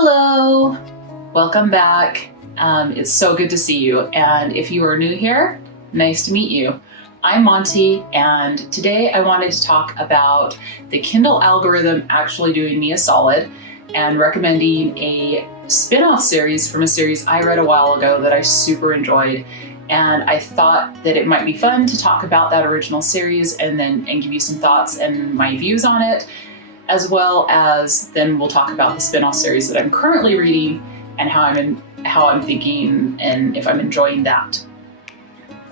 Hello, welcome back. It's so good to see you. And if you are new here, nice to meet you. I'm Monty, and today I wanted to talk about the Kindle algorithm actually doing me a solid and recommending a spin-off series from a series I read a while ago that I super enjoyed. And I thought that it might be fun to talk about that original series and give you some thoughts and my views on it, as well as then we'll talk about the spin-off series that I'm currently reading and how I'm thinking and if I'm enjoying that.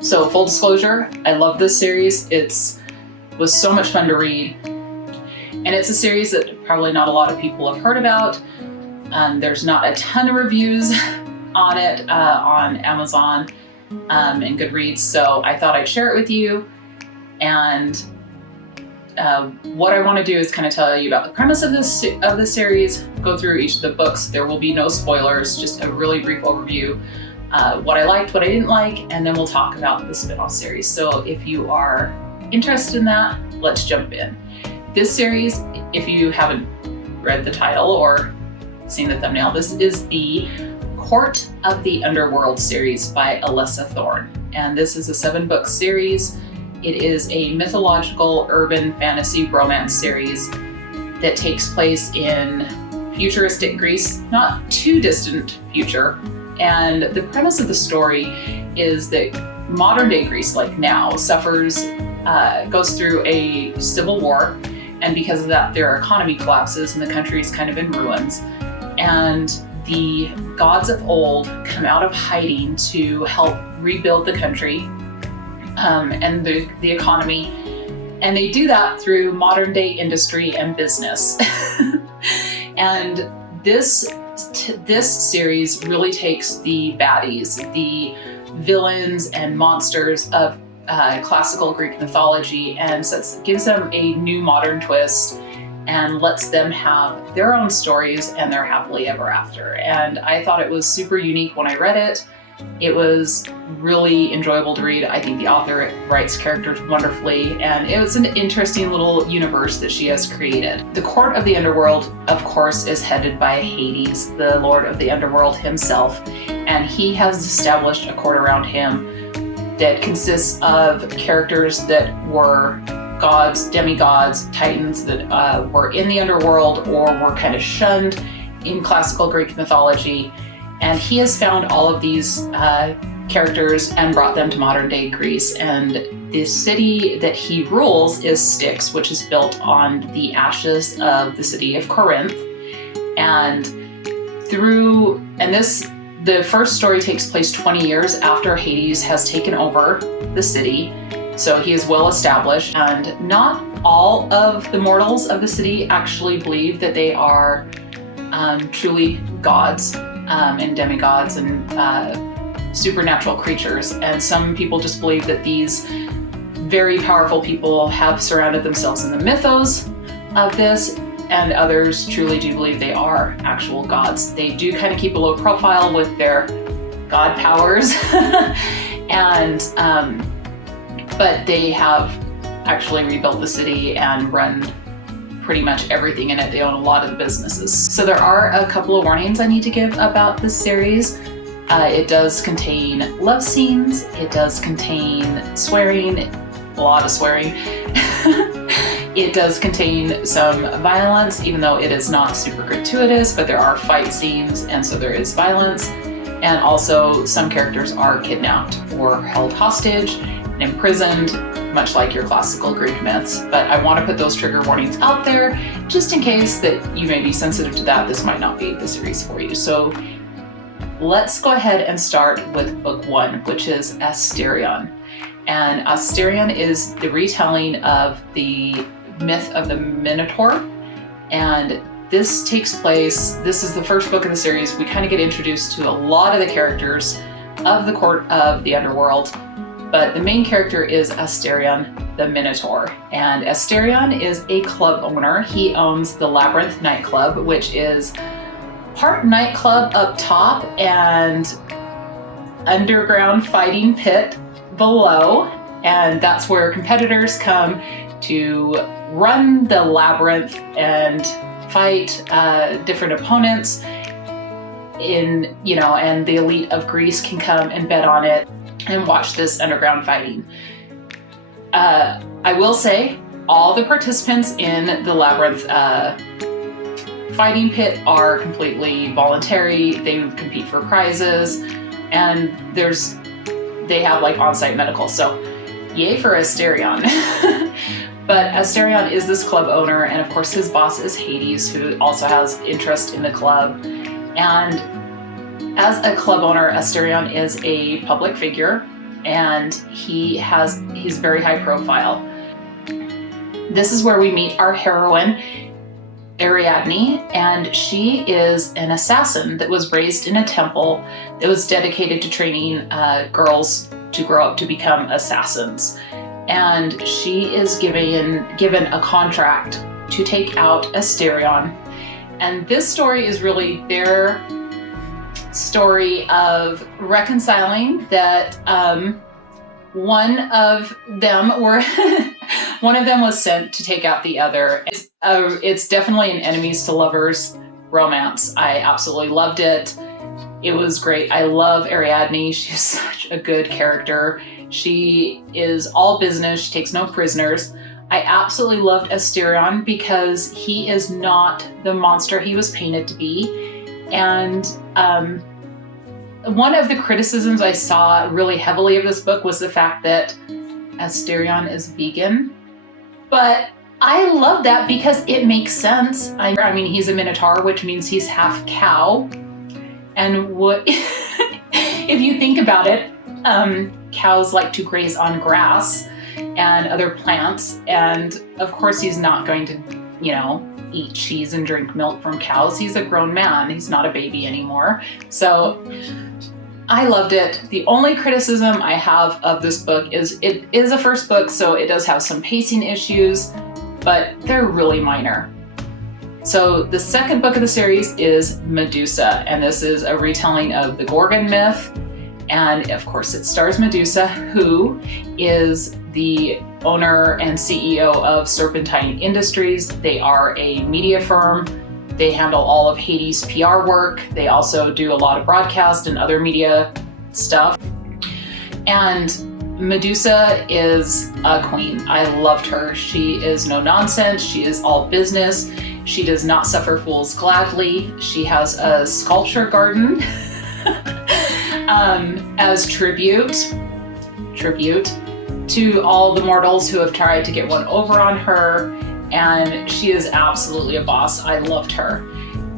So full disclosure, I love this series. It was so much fun to read. And it's a series that probably not a lot of people have heard about. There's not a ton of reviews on it on Amazon and Goodreads, so I thought I'd share it with you. And what I want to do is kind of tell you about the premise of the series, go through each of the books. There will be no spoilers, just a really brief overview, what I liked, what I didn't like, and then we'll talk about the spin-off series. So if you are interested in that, let's jump in. This series, if you haven't read the title or seen the thumbnail, this is the Court of the Underworld series by Alessa Thorn. And this is a 7-book series. It is a mythological urban fantasy romance series that takes place in futuristic Greece, not too distant future. And the premise of the story is that modern day Greece, like now, goes through a civil war. And because of that, their economy collapses and the country is kind of in ruins. And the gods of old come out of hiding to help rebuild the country and the economy, and they do that through modern day industry and business. And this series really takes the baddies, the villains and monsters of classical Greek mythology, and gives them a new modern twist and lets them have their own stories and their happily ever after. And I thought it was super unique when I read it. It was really enjoyable to read. I think the author writes characters wonderfully, and it was an interesting little universe that she has created. The Court of the Underworld, of course, is headed by Hades, the Lord of the Underworld himself, and he has established a court around him that consists of characters that were gods, demigods, titans that were in the underworld or were kind of shunned in classical Greek mythology. And he has found all of these characters and brought them to modern day Greece. And the city that he rules is Styx, which is built on the ashes of the city of Corinth. And the first story takes place 20 years after Hades has taken over the city. So he is well established, and not all of the mortals of the city actually believe that they are truly gods and demigods and supernatural creatures. And some people just believe that these very powerful people have surrounded themselves in the mythos of this, and others truly do believe they are actual gods. They do kind of keep a low profile with their god powers, but they have actually rebuilt the city and run pretty much everything in it. They own a lot of the businesses. So there are a couple of warnings I need to give about this series. It does contain love scenes. It does contain swearing, a lot of swearing. It does contain some violence, even though it is not super gratuitous, but there are fight scenes, and so there is violence. And also some characters are kidnapped or held hostage and imprisoned, much like your classical Greek myths. But I want to put those trigger warnings out there just in case that you may be sensitive to that. This might not be the series for you. So let's go ahead and start with book 1, which is Asterion. And Asterion is the retelling of the myth of the Minotaur. And this is the first book of the series. We kind of get introduced to a lot of the characters of the Court of the Underworld. But the main character is Asterion, the Minotaur. And Asterion is a club owner. He owns the Labyrinth nightclub, which is part nightclub up top and underground fighting pit below. And that's where competitors come to run the labyrinth and fight different opponents and the elite of Greece can come and bet on it and watch this underground fighting. I will say all the participants in the Labyrinth fighting pit are completely voluntary. They compete for prizes, and they have like on-site medical. So yay for Asterion. But Asterion is this club owner, and of course his boss is Hades, who also has interest in the club. And as a club owner, Asterion is a public figure, and he's very high profile. This is where we meet our heroine, Ariadne, and she is an assassin that was raised in a temple that was dedicated to training girls to grow up to become assassins. And she is given a contract to take out Asterion. And this story is really their story of reconciling that one of them was sent to take out the other. It's definitely an enemies to lovers romance. I absolutely loved it. It was great. I love Ariadne. She's such a good character. She is all business. She takes no prisoners. I absolutely loved Asterion because he is not the monster he was painted to be. And one of the criticisms I saw really heavily of this book was the fact that Asterion is vegan. But I love that because it makes sense. I mean, he's a Minotaur, which means he's half cow. And if you think about it, cows like to graze on grass and other plants. And of course, he's not going to, eat cheese and drink milk from cows. He's a grown man. He's not a baby anymore. So I loved it. The only criticism I have of this book is it is a first book, so it does have some pacing issues, but they're really minor. So the second book of the series is Medusa, and this is a retelling of the Gorgon myth. And of course it stars Medusa, who is the owner and CEO of Serpentine Industries. They are a media firm. They handle all of Hades' PR work. They also do a lot of broadcast and other media stuff. And Medusa is a queen. I loved her. She is no nonsense. She is all business. She does not suffer fools gladly. She has a sculpture garden as tribute to all the mortals who have tried to get one over on her. And she is absolutely a boss. I loved her.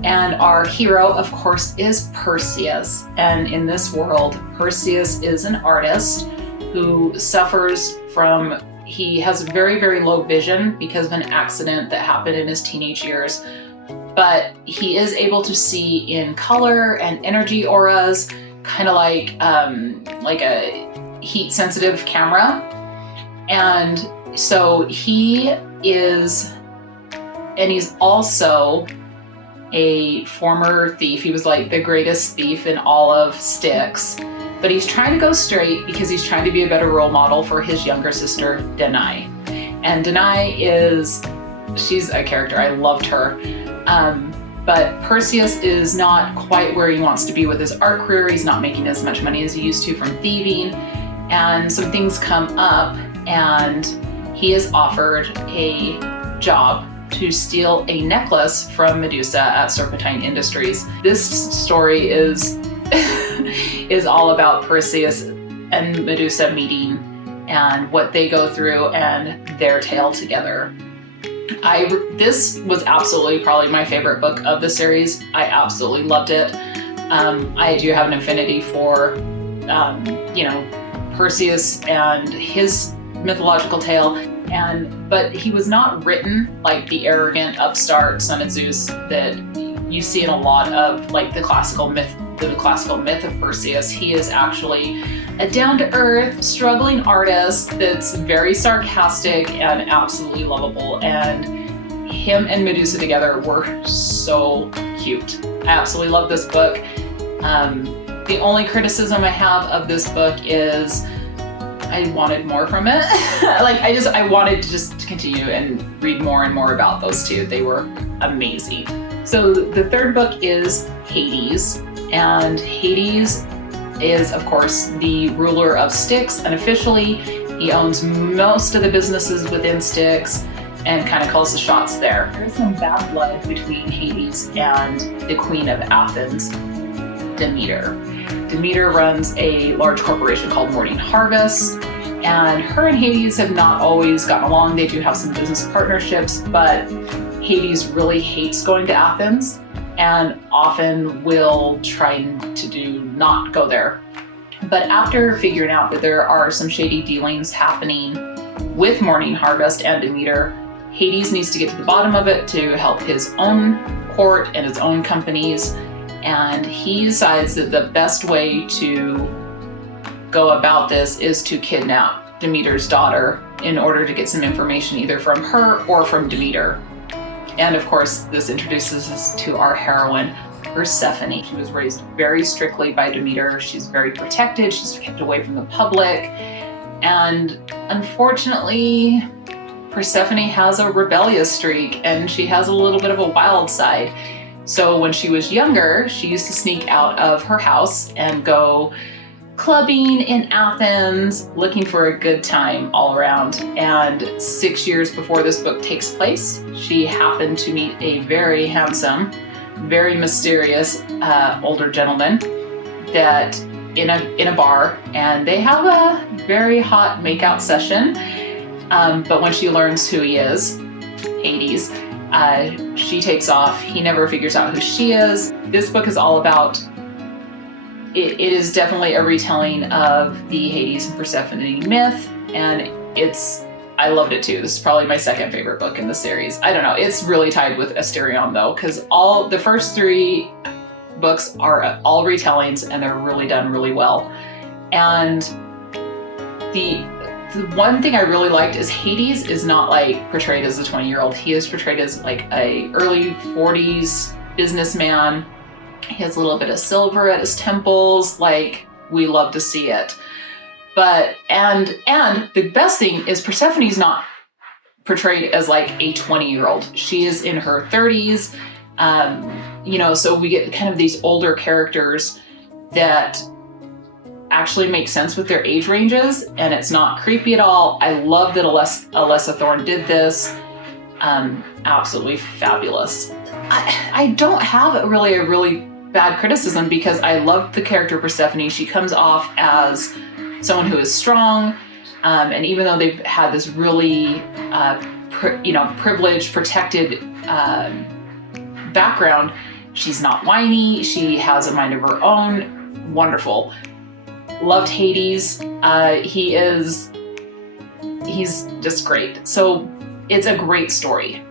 And our hero, of course, is Perseus. And in this world, Perseus is an artist who suffers from, he has very, very low vision because of an accident that happened in his teenage years. But he is able to see in color and energy auras, kind of like a heat-sensitive camera. And so he's also a former thief. He was like the greatest thief in all of Styx, but he's trying to go straight because he's trying to be a better role model for his younger sister, Danae. And Danae she's a character. I loved her. But Perseus is not quite where he wants to be with his art career. He's not making as much money as he used to from thieving. And some things come up, and he is offered a job to steal a necklace from Medusa at Serpentine Industries. This story is all about Perseus and Medusa meeting and what they go through and their tale together. This was absolutely probably my favorite book of the series. I absolutely loved it. I do have an affinity for, Perseus and his mythological tale, but he was not written like the arrogant upstart son of Zeus that you see in a lot of like the classical myth of Perseus. He is actually a down-to-earth, struggling artist that's very sarcastic and absolutely lovable. And him and Medusa together were so cute. I absolutely love this book. The only criticism I have of this book is I wanted more from it. I wanted to just continue and read more and more about those two. They were amazing. So the third book is Hades. And Hades is, of course, the ruler of Styx, and officially he owns most of the businesses within Styx and kind of calls the shots there. There's some bad blood between Hades and the Queen of Athens, Demeter. Demeter runs a large corporation called Morning Harvest, and her and Hades have not always gotten along. They do have some business partnerships, but Hades really hates going to Athens and often will try to not go there. But after figuring out that there are some shady dealings happening with Morning Harvest and Demeter, Hades needs to get to the bottom of it to help his own court and his own companies. And he decides that the best way to go about this is to kidnap Demeter's daughter in order to get some information either from her or from Demeter. And of course, this introduces us to our heroine, Persephone. She was raised very strictly by Demeter. She's very protected. She's kept away from the public. And unfortunately, Persephone has a rebellious streak and she has a little bit of a wild side. So when she was younger, she used to sneak out of her house and go clubbing in Athens, looking for a good time all around. And 6 years before this book takes place, she happened to meet a very handsome, very mysterious older gentleman that in a bar, and they have a very hot makeout session. But when she learns who he is, Hades, she takes off. He never figures out who she is. This book is all about, it is definitely a retelling of the Hades and Persephone myth, and I loved it too. This is probably my second favorite book in the series. I don't know, it's really tied with Asterion though, because all the first 3 books are all retellings and they're really done really well. And the one thing I really liked is Hades is not like portrayed as a 20-year-old. He is portrayed as like a early 40s businessman. He has a little bit of silver at his temples. Like, we love to see it. But, and the best thing is Persephone's not portrayed as like a 20-year-old. She is in her 30s. So we get kind of these older characters that actually make sense with their age ranges, and it's not creepy at all. I love that Alessa Thorn did this. Absolutely fabulous. I don't have a really bad criticism because I love the character Persephone. She comes off as someone who is strong, and even though they've had this really privileged, protected background, she's not whiny. She has a mind of her own. Wonderful. Loved Hades. He's just great. So it's a great story.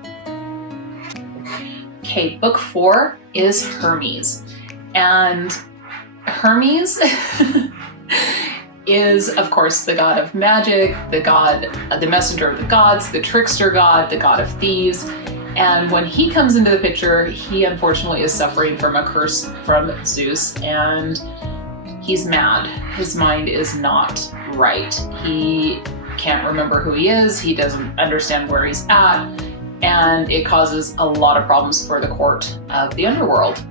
Okay, book 4 is Hermes. And Hermes is, of course, the god of magic, the messenger of the gods, the trickster god, the god of thieves. And when he comes into the picture, he unfortunately is suffering from a curse from Zeus, and he's mad. His mind is not right. He can't remember who he is. He doesn't understand where he's at. And it causes a lot of problems for the court of the Underworld.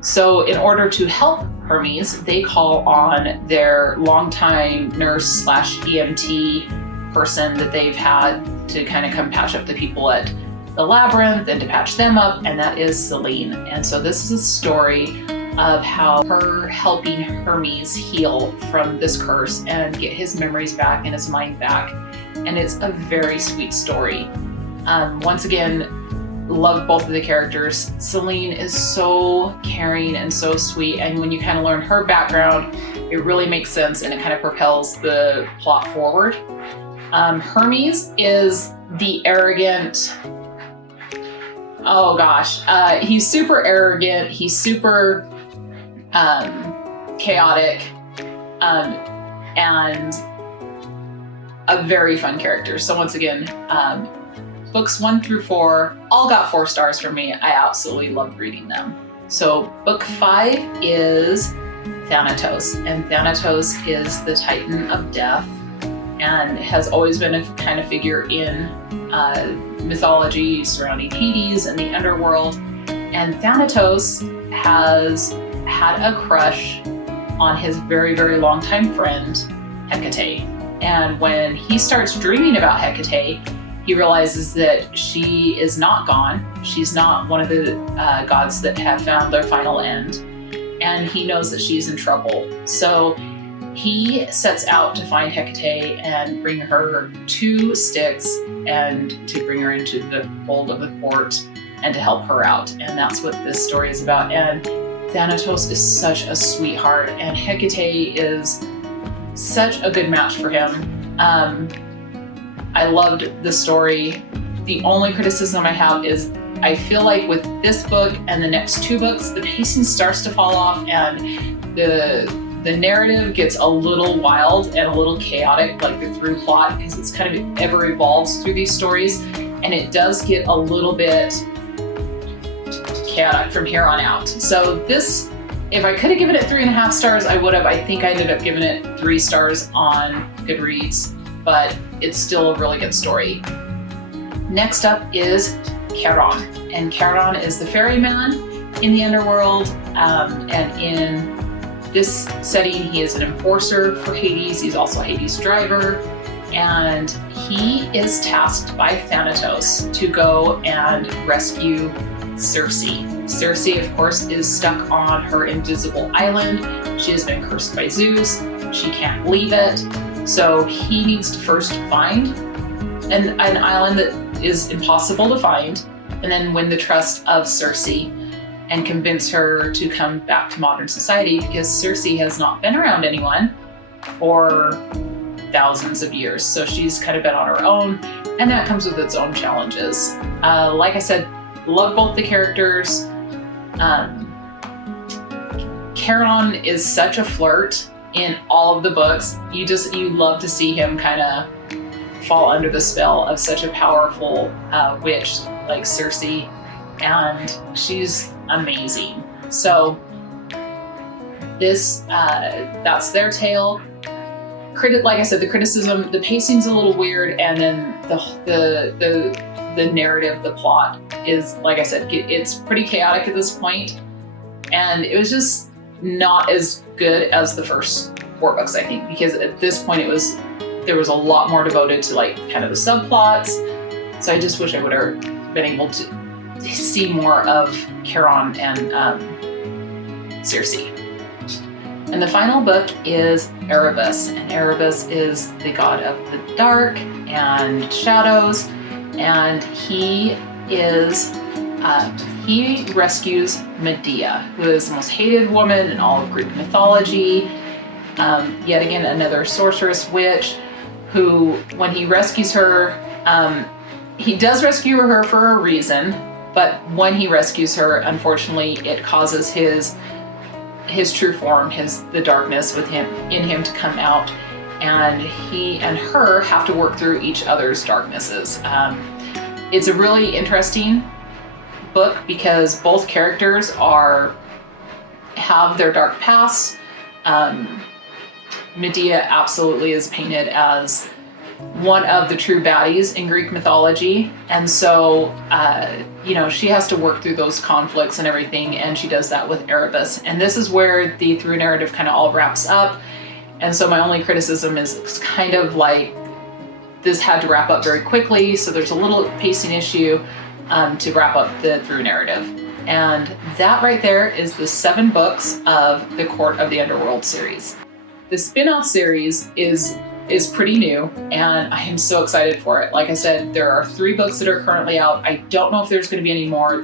So in order to help Hermes, they call on their longtime nurse / EMT person that they've had to kind of come patch up the people at the labyrinth and to patch them up, and that is Selene. And so this is a story of how her helping Hermes heal from this curse and get his memories back and his mind back. And it's a very sweet story. Once again, love both of the characters. Selene is so caring and so sweet, and when you kind of learn her background, it really makes sense and it kind of propels the plot forward. Hermes is the arrogant, he's super arrogant, he's super chaotic, and a very fun character. So once again, books 1 through 4 all got 4 stars from me. I absolutely loved reading them. So book 5 is Thanatos, and Thanatos is the Titan of Death and has always been a kind of figure in mythology surrounding Hades and the Underworld. And Thanatos has had a crush on his very, very longtime friend, Hecate. And when he starts dreaming about Hecate, he realizes that she is not gone. She's not one of the gods that have found their final end. And he knows that she's in trouble. So he sets out to find Hecate and bring her 2 sticks and to bring her into the fold of the court and to help her out. And that's what this story is about. And Thanatos is such a sweetheart, and Hecate is such a good match for him. I loved the story. The only criticism I have is I feel like with this book and the next 2 books, the pacing starts to fall off and the narrative gets a little wild and a little chaotic, like the through plot, because it's kind of ever evolves through these stories, and it does get a little bit chaotic from here on out. So this, if I could have given it 3.5 stars, I would have. I think I ended up giving it 3 stars on Goodreads, but it's still a really good story. Next up is Charon, and Charon is the ferryman in the Underworld, and in this setting, he is an enforcer for Hades. He's also Hades' driver, and he is tasked by Thanatos to go and rescue Circe. Circe, of course, is stuck on her invisible island. She has been cursed by Zeus. She can't leave it. So he needs to first find an island that is impossible to find, and then win the trust of Circe and convince her to come back to modern society, because Circe has not been around anyone for thousands of years. So she's kind of been on her own, and that comes with its own challenges. Like I said, love both the characters. Charon is such a flirt in all of the books. You love to see him kind of fall under the spell of such a powerful witch like Circe, and she's amazing. So this that's their tale. Like I said, the criticism, the pacing's a little weird, and then the narrative, the plot is, like I said, it's pretty chaotic at this point, and it was just not as good as the first 4 books, I think, because at this point there was a lot more devoted to like kind of the subplots. So I just wish I would have been able to see more of Charon and Circe. And the final book is Erebus, and Erebus is the god of the dark and shadows, and he rescues Medea, who is the most hated woman in all of Greek mythology. Yet again, another sorceress witch who, when he rescues her, he does rescue her for a reason, but when he rescues her, unfortunately, it causes his true form, the darkness in him to come out, and he and her have to work through each other's darknesses. It's a really interesting book because both characters have their dark past. Medea absolutely is painted as one of the true baddies in Greek mythology, and so she has to work through those conflicts and everything, and she does that with Erebus. And this is where the through narrative kind of all wraps up. And so my only criticism is it's kind of like this had to wrap up very quickly, so there's a little pacing issue to wrap up the through narrative. And that right there is the 7 books of the Court of the Underworld series. The spin-off series is pretty new, and I am so excited for it. Like I said, there are 3 books that are currently out. I don't know if there's going to be any more.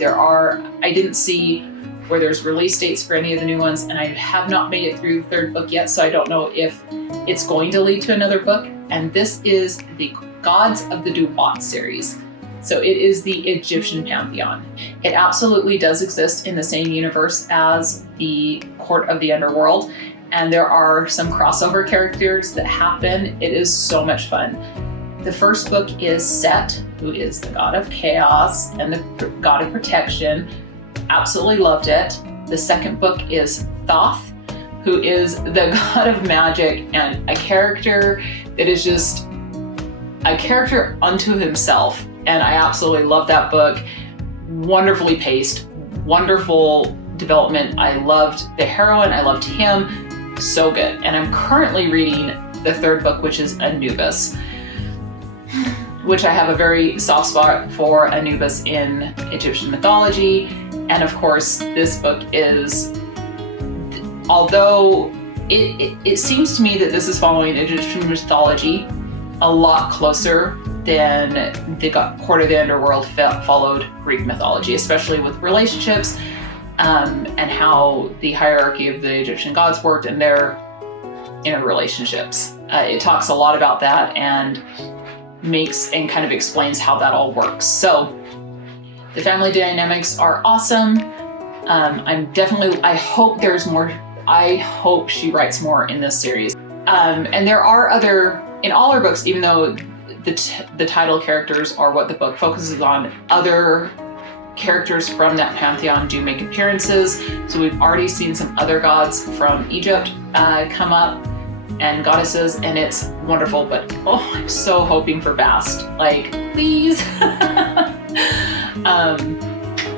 I didn't see where there's release dates for any of the new ones, and I have not made it through the 3rd book yet, so I don't know if it's going to lead to another book. And this is the Gods of the Duat series. So it is the Egyptian pantheon. It absolutely does exist in the same universe as the Court of the Underworld, and there are some crossover characters that happen. It is so much fun. The first book is Set, who is the god of chaos and the god of protection. Absolutely loved it. The second book is Thoth, who is the god of magic and a character that is just a character unto himself. And I absolutely love that book. Wonderfully paced, wonderful development. I loved the heroine, I loved him, so good. And I'm currently reading the third book, which is Anubis, which I have a very soft spot for Anubis in Egyptian mythology. And of course, this book is, although it seems to me that this is following Egyptian mythology a lot closer than the Court of the Underworld followed Greek mythology, especially with relationships and how the hierarchy of the Egyptian gods worked and their interrelationships. It talks a lot about that and makes and kind of explains how that all works. So the family dynamics are awesome. I hope there's more. I hope she writes more in this series. And there are other, in all her books, even though the title characters are what the book focuses on, other characters from that pantheon do make appearances. So we've already seen some other gods from Egypt come up and goddesses, and it's wonderful. But oh, I'm so hoping for Bast, like, please.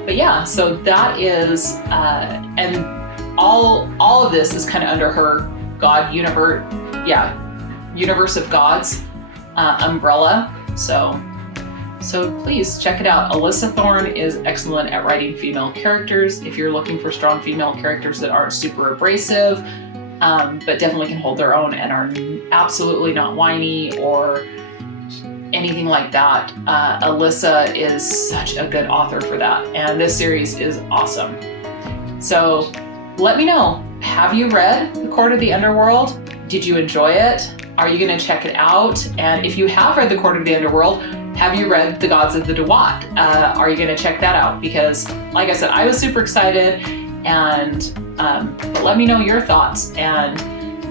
But yeah, so that is, and all of this is kind of under her God universe, universe of gods umbrella. So please check it out. Alessa Thorn is excellent at writing female characters. If you're looking for strong female characters that aren't super abrasive, but definitely can hold their own and are absolutely not whiny or anything like that, Alessa is such a good author for that. And this series is awesome. So let me know, have you read The Court of the Underworld? Did you enjoy it? Are you going to check it out? And if you have read The Court of the Underworld, have you read The Gods of the Duat? Are you going to check that out? Because like I said, I was super excited, and but let me know your thoughts, and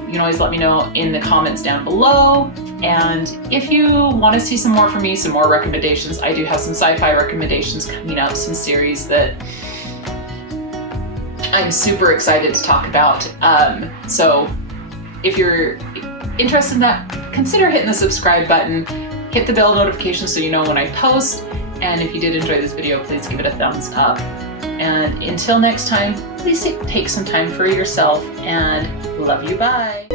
you can always let me know in the comments down below. And if you want to see some more from me, some more recommendations, I do have some sci-fi recommendations coming up, some series that I'm super excited to talk about. So if you're interested in that, consider hitting the subscribe button, hit the bell notification so you know when I post. And if you did enjoy this video, please give it a thumbs up. And until next time, please take some time for yourself, and love you, bye.